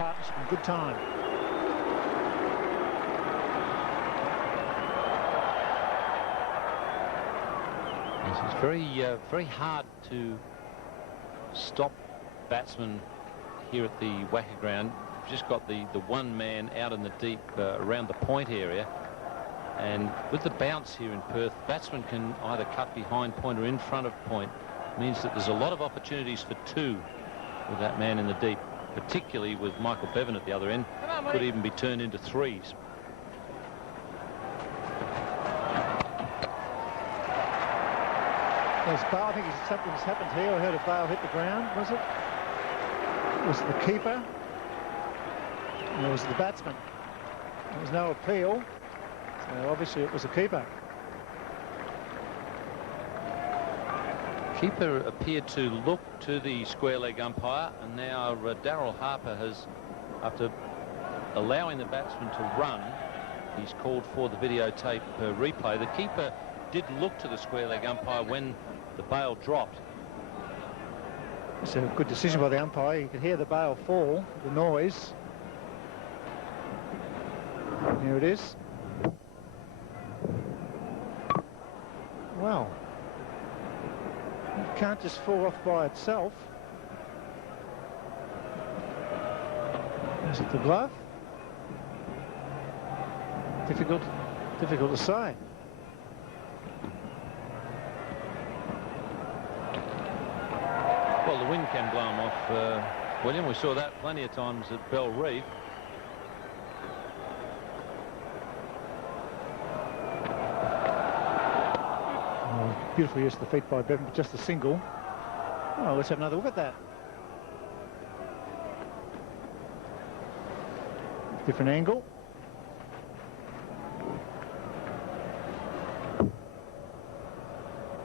partnership in good time. It's very hard to stop batsmen here at the Wacker ground. You've just got the one man out in the deep around the point area, and with the bounce here in Perth, batsmen can either cut behind point or in front of point. It means that there's a lot of opportunities for two with that man in the deep, particularly with Michael Bevan at the other end. Could even be turned into threes. I think something's happened here. I heard a bail hit the ground, was it? Was it the keeper? And it was the batsman. There was no appeal, so obviously it was a keeper. Keeper appeared to look to the square leg umpire, and now Darryl Harper has, after allowing the batsman to run, he's called for the videotape replay. The keeper did look to the square leg umpire when the bail dropped. It's a good decision by the umpire. You could hear the bail fall, the noise. Here it is. Well, it can't just fall off by itself. Is it the glove? Difficult to say. Well, the wind can blow them off, William. We saw that plenty of times at Bell Reeve. Oh, beautiful use of the feet by Bevan, but just a single. Oh, let's have another look at that. Different angle.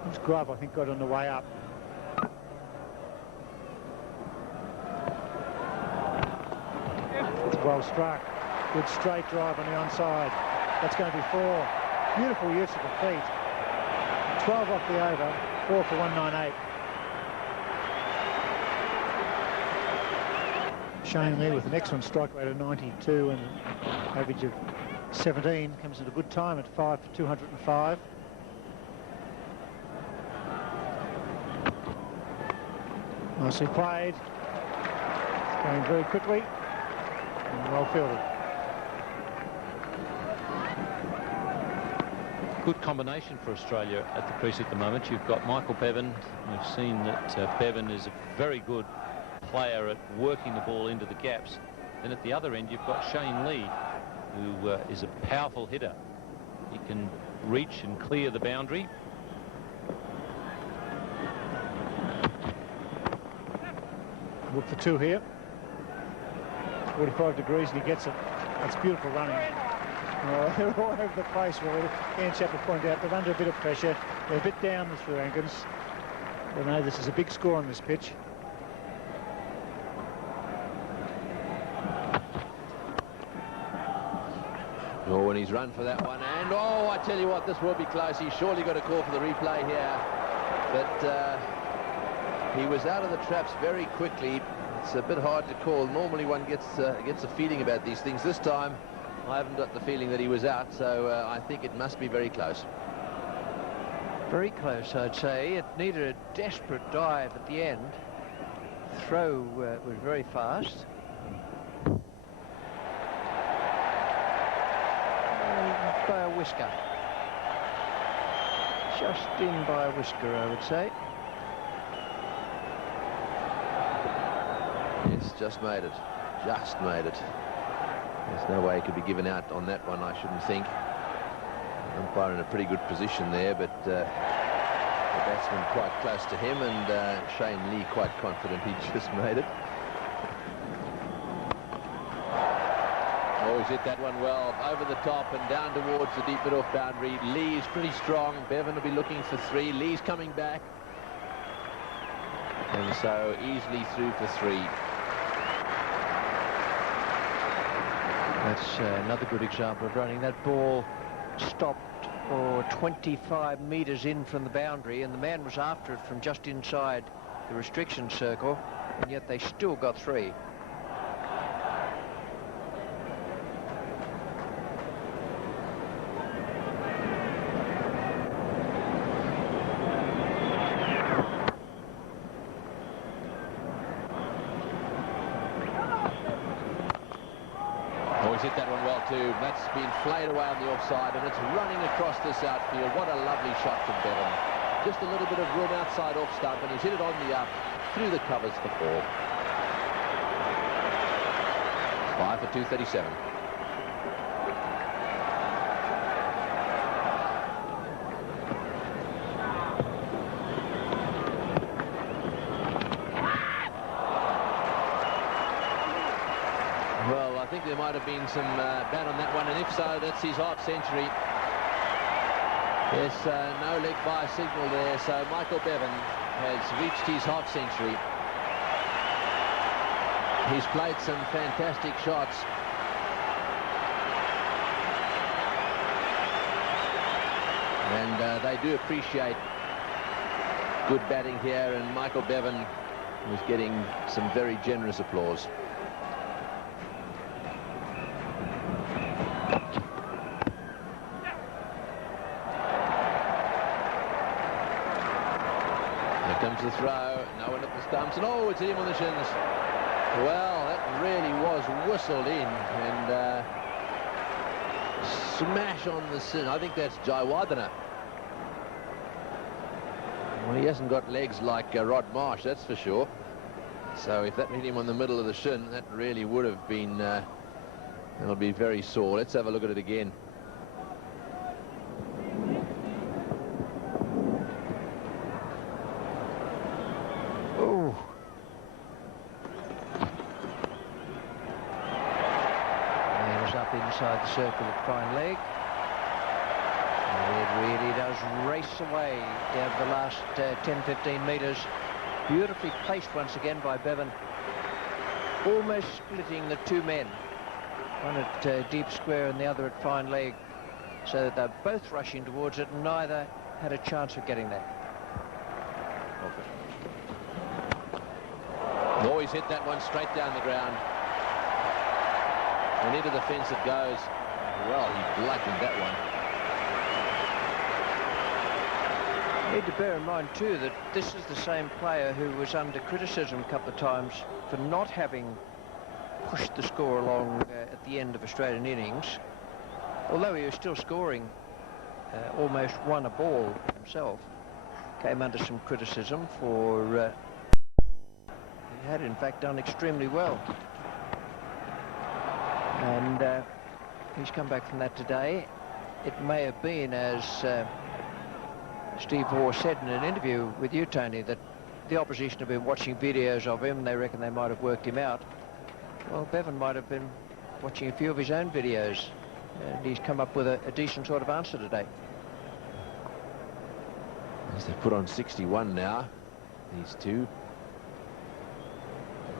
His glove, I think, got on the way up. It's well struck. Good straight drive on the onside. That's going to be 4. Beautiful use of the feet. 12 off the over, 4 for 198. Shane Lee with an excellent strike rate of 92 and an average of 17 comes at a good time at 5 for 205. Nicely played. It's going very quickly and well fielded. Good combination for Australia at the crease at the moment. You've got Michael Bevan. We've seen that Bevan is a very good player at working the ball into the gaps. Then at the other end, you've got Shane Lee, who is a powerful hitter. He can reach and clear the boundary. Look for 2 here. 45 degrees and he gets it. That's beautiful running. They're all over the place, really. Ian Chappell pointed out they're under a bit of pressure. They're a bit down the Sri Lankans. They know this is a big score on this pitch. Oh, and he's run for that one. And, oh, I tell you what, this will be close. He's surely got a call for the replay here. But he was out of the traps very quickly. It's a bit hard to call. Normally one gets a feeling about these things. This time, I haven't got the feeling that he was out, so I think it must be very close. Very close, I'd say. It needed a desperate dive at the end. Throw was very fast. By a whisker. Just in by a whisker, I would say. Yes, just made it. Just made it. There's no way he could be given out on that one, I shouldn't think. Umpire in a pretty good position there, but the batsman quite close to him, and Shane Lee quite confident he just made it. Oh, he's hit that one well, over the top and down towards the deep mid-off boundary. Lee's pretty strong. Bevan will be looking for 3. Lee's coming back. And so easily through for 3. That's another good example of running. That ball stopped 25 metres in from the boundary, and the man was after it from just inside the restriction circle, and yet they still got 3. he's hit that one well too. That's been flayed away on the offside, and it's running across this outfield. What a lovely shot from Bevan. Just a little bit of room outside off stump, and he's hit it on the up through the covers for 4. 5 for 237. Well, I think there might have been some bat on that one, and if so, that's his half century. Yes, no leg by signal there, so Michael Bevan has reached his half century. He's played some fantastic shots. And they do appreciate good batting here, and Michael Bevan was getting some very generous applause. Here comes the throw, no one at the stumps, and oh, it's hit him on the shins. Well, that really was whistled in, and smash on the sin. I think that's Jaiwadana. Well, he hasn't got legs like Rod Marsh, that's for sure. So if that hit him on the middle of the shin, that really would have been, it'll be very sore. Let's have a look at it again. Oh. He was up inside the circle at fine leg. It really does race away down the last 10-15 metres. Beautifully placed once again by Bevan. Almost splitting the two men. One at deep square and the other at fine leg. So that they're both rushing towards it and neither had a chance of getting there. Oh, he's hit that one straight down the ground. And into the fence it goes. Well, he bludgeoned that one. Need to bear in mind too that this is the same player who was under criticism a couple of times for not having pushed the score along at the end of Australian innings, although he was still scoring, almost won a ball himself. Came under some criticism for he had in fact done extremely well, and he's come back from that today. It may have been, as Steve Waugh said in an interview with you, Tony, that the opposition have been watching videos of him. They reckon they might have worked him out. Well, Bevan might have been watching a few of his own videos, and he's come up with a decent sort of answer today. As they put on 61 now, these two.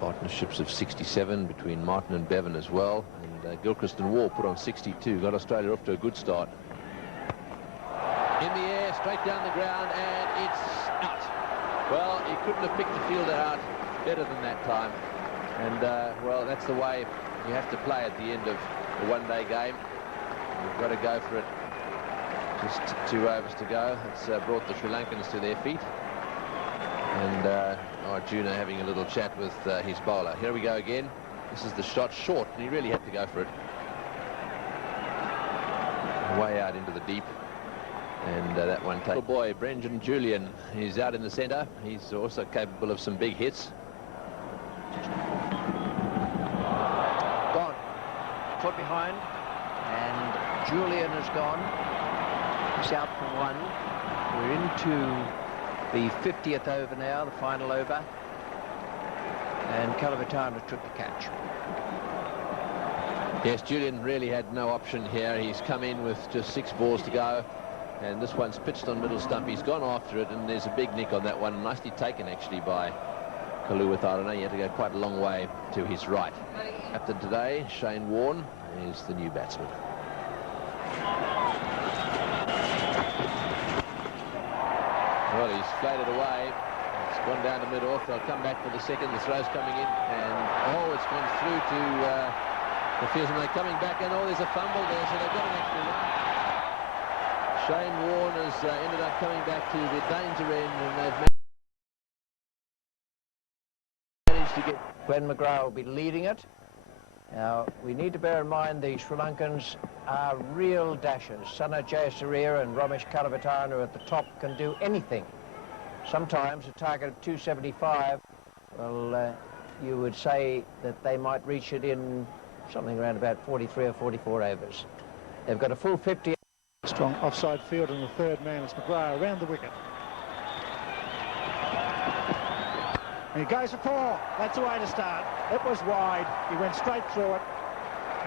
Partnerships of 67 between Martin and Bevan as well. And Gilchrist and Waugh put on 62. Got Australia off to a good start. In the air, straight down the ground, and it's out. Well, he couldn't have picked the fielder out better than that time. And, well, that's the way you have to play at the end of a one-day game. You've got to go for it. Just 2 overs to go. It's brought the Sri Lankans to their feet. And Arjuna having a little chat with his bowler. Here we go again. This is the shot, short, and he really had to go for it. Way out into the deep. And that one takes. Little boy, Brendan Julian, is out in the centre. He's also capable of some big hits. Gone. Foot behind, and Julian has gone. He's out for 1. We're into the 50th over now, the final over. And Kalavatana took the catch. Yes, Julian really had no option here. He's come in with just 6 balls to go. And this one's pitched on middle stump. He's gone after it, and there's a big nick on that one. Nicely taken, actually, by Kaluwitharana. He had to go quite a long way to his right. Captain today, Shane Warne, is the new batsman. Well, he's faded away. It's gone down to mid-off. They'll come back for the second. The throw's coming in, and oh, it's gone through to the field, and they're coming back, and oh, there's a fumble there, so they've got an extra run. Shane Warne has ended up coming back to the danger end, and they've managed to get. Glenn McGrath will be leading it. Now, we need to bear in mind the Sri Lankans are real dashers. Sana Jayasuriya and Ramesh Kalavatana at the top can do anything. Sometimes a target of 275, well, you would say that they might reach it in something around about 43 or 44 overs. They've got a full 50. Strong offside field, and the third man is McGrath around the wicket. And he goes for 4. That's the way to start. It was wide. He went straight through it.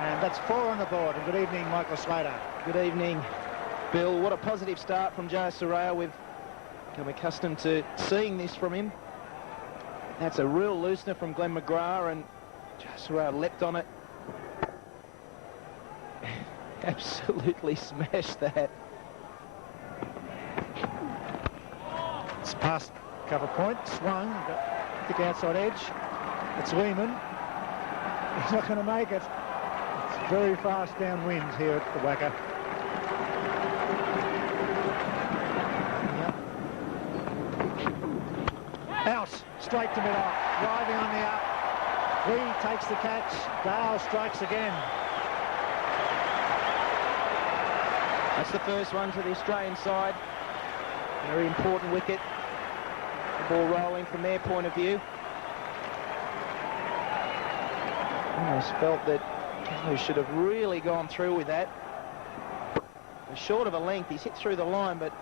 And that's 4 on the board. And good evening, Michael Slater. Good evening, Bill. What a positive start from Jayasuriya. We've become accustomed to seeing this from him. That's a real loosener from Glenn McGrath, and Jayasuriya leapt on it. Absolutely smashed that. It's past cover point, swung, thick outside edge. It's Lehman. He's not going to make it. It's very fast downwind here at the Wacker. Yep. Out, straight to mid-off, driving on the up. Lee takes the catch. Dale strikes again. That's the first one for the Australian side. Very important wicket. The ball rolling from their point of view. I just felt that he should have really gone through with that. Short of a length, he's hit through the line, but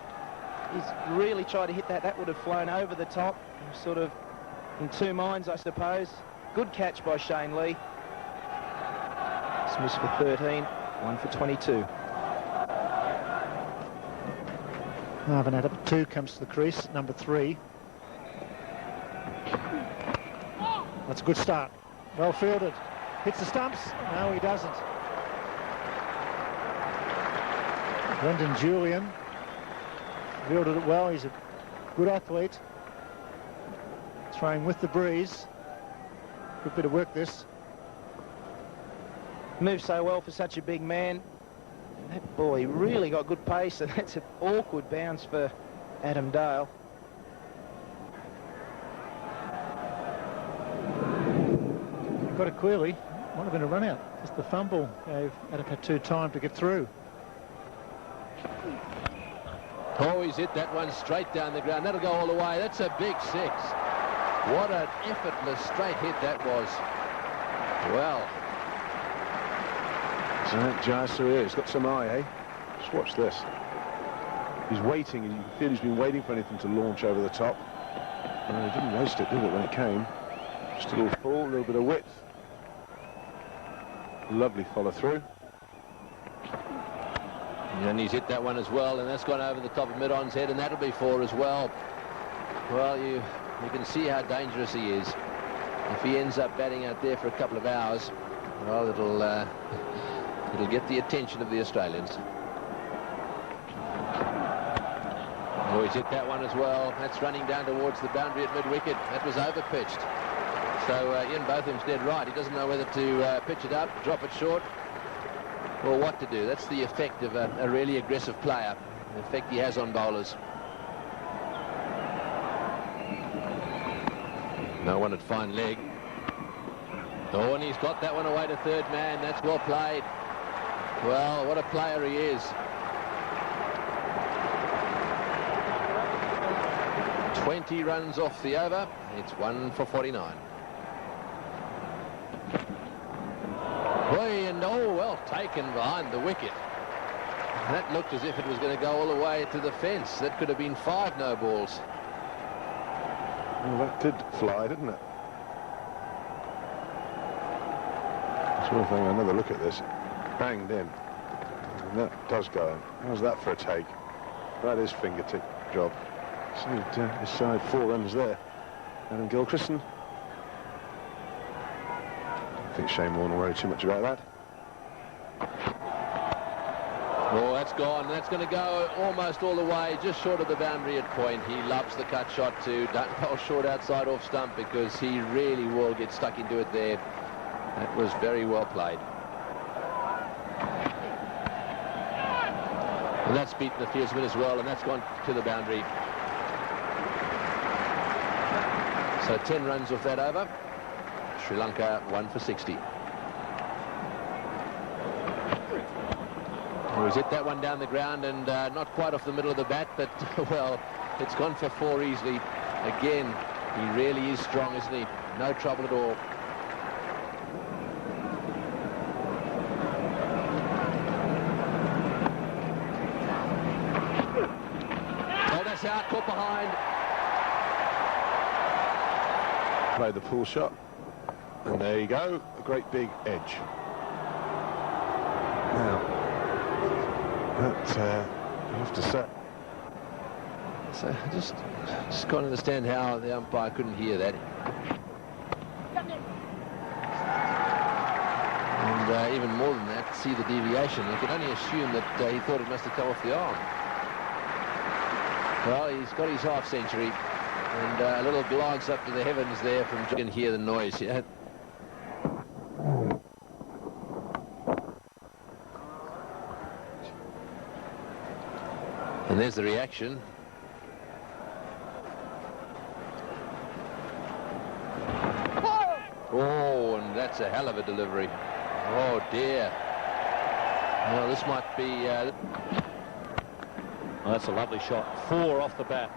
he's really tried to hit that. That would have flown over the top. Sort of in two minds, I suppose. Good catch by Shane Lee. Smith for 13, 1 for 22. Marvin Adams 2 comes to the crease, number 3. That's a good start. Well fielded. Hits the stumps. No, he doesn't. Brendan Julian fielded it well. He's a good athlete. Throwing with the breeze. Good bit of work this. Moves so well for such a big man. And that ball, he really got good pace, and that's an awkward bounce for Adam Dale. Got it clearly. Might have been a run out. Just the fumble gave Adipatu time to get through. Oh, he's hit that one straight down the ground. That'll go all the way. That's a big 6. What an effortless straight hit that was. Well. So Jayasuriya, he's got some eye, eh? Just watch this. He's waiting, and you can feel he's been waiting for anything to launch over the top. And he didn't waste it, did it, when it came? Just a little pull, a little bit of width. Lovely follow through. And he's hit that one as well, and that's gone over the top of Mid-on's head, and that'll be 4 as well. Well, you can see how dangerous he is. If he ends up batting out there for a couple of hours, well, it'll get the attention of the Australians. Oh, he's hit that one as well. That's running down towards the boundary at mid-wicket. That was over-pitched. So Ian Botham's dead right. He doesn't know whether to pitch it up, drop it short, or what to do. That's the effect of a really aggressive player, the effect he has on bowlers. No one at fine leg. Oh, and he's got that one away to third man. That's well played. Well, what a player he is. 20 runs off the over. It's 1 for 49. Boy, and oh, well taken behind the wicket. That looked as if it was going to go all the way to the fence. That could have been 5 no balls. Well, that did fly, didn't it? It's one thing, another look at this. Banged in. And that does go. How's that for a take? That is fingertip job. So his side 4 runs there. Adam Gilchristen. I think Shane Warne will worry too much about that. Oh, that's gone. That's going to go almost all the way, just short of the boundary at point. He loves the cut shot too. Don't bowl short outside off stump, because he really will get stuck into it there. That was very well played. And that's beaten the fieldsman as well, and that's gone to the boundary. So 10 runs off that over. Sri Lanka 1 for 60. he's hit that one down the ground and not quite off the middle of the bat, but, well, it's gone for 4 easily. Again, he really is strong, isn't he? No trouble at all. Oh, that's out, caught behind. Play the pull shot. And there you go, a great big edge. Now, that, I have to say. So I just can't understand how the umpire couldn't hear that. And even more than that, see the deviation. You can only assume that he thought it must have come off the arm. Well, he's got his half century, and a little glance up to the heavens there from John. You can hear the noise, yeah. And there's the reaction. Oh, and that's a hell of a delivery. Oh, dear. Well, this might be... Well, that's a lovely shot. 4 off the bat.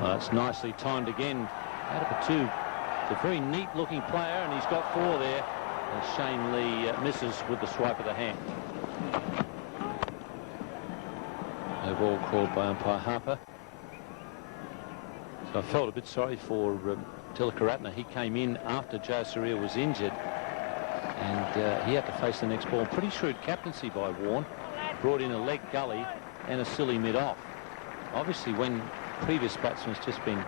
Well, that's nicely timed again. Out of the 2. It's a very neat looking player, and he's got 4 there. As Shane Lee misses with the swipe of the hand. No ball called by umpire Harper. So I felt a bit sorry for Tilakaratne. He came in after Joe Surreal was injured, and he had to face the next ball. Pretty shrewd captaincy by Warne. Brought in a leg gully and a silly mid-off. Obviously, when previous batsman's just been...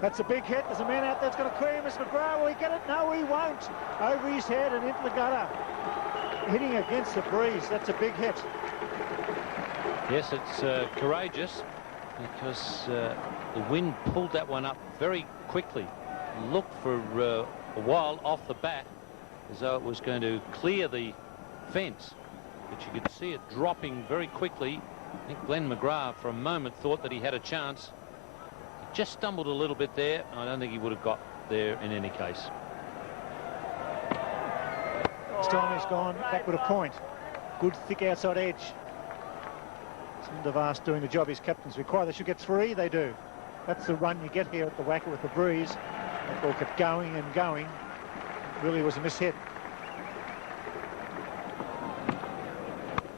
That's a big hit. There's a man out there that's going to clear him. It's McGrath. Will he get it? No, he won't. Over his head and into the gutter. Hitting against the breeze. That's a big hit. Yes, it's courageous, because the wind pulled that one up very quickly. Looked for a while off the bat as though it was going to clear the fence, but you could see it dropping very quickly. I think Glenn McGrath for a moment thought that he had a chance. He just stumbled a little bit there. I don't think he would have got there in any case. This time he's gone back with a point. Good thick outside edge. Devas doing the job his captains require. They should get 3. They do. That's the run you get here at the Wacker with the breeze. That ball kept going and going. It really was a mishit.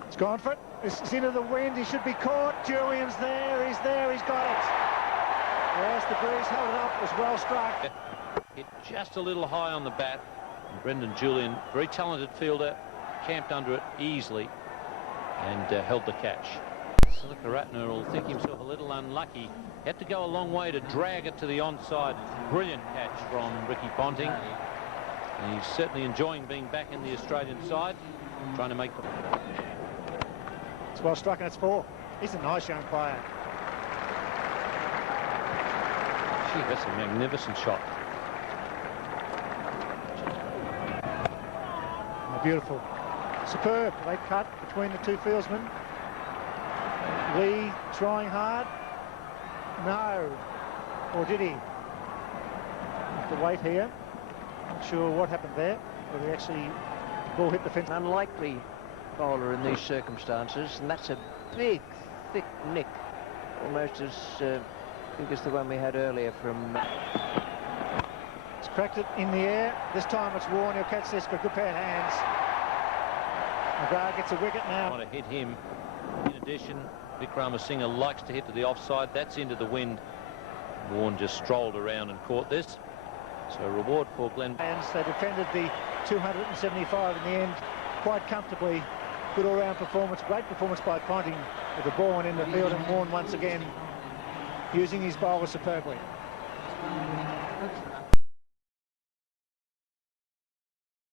It's gone for it. It's into the wind. He should be caught. Julian's there. He's there. He's got it. Yes, the breeze held it up. It was well struck. Hit just a little high on the bat. And Brendan Julian, very talented fielder, camped under it easily and held the catch. Tilakaratne will think himself a little unlucky. Had to go a long way to drag it to the onside. Brilliant catch from Ricky Ponting. And he's certainly enjoying being back in the Australian side, trying to make the... It's well struck and it's 4. He's a nice young player. Gee, that's a magnificent shot. Oh, beautiful. Superb. They cut between the 2 fieldsmen. Lee trying hard. No. Or did he? Have to wait here. Not sure what happened there. Whether he actually ball hit the fence. An unlikely bowler in these circumstances, and that's a big, thick nick. Almost as big as the one we had earlier from... It's cracked it in the air. This time it's Warne. He'll catch this. Got a good pair of hands. McGrath gets a wicket now. Want to hit him. In addition, Vikramasinghe likes to hit to the offside. That's into the wind. Warne just strolled around and caught this. So reward for Glenn. And they defended the 275 in the end quite comfortably. Good all-round performance. Great performance by Ponting with the ball and in the field, and Warne once again using his bowler superbly.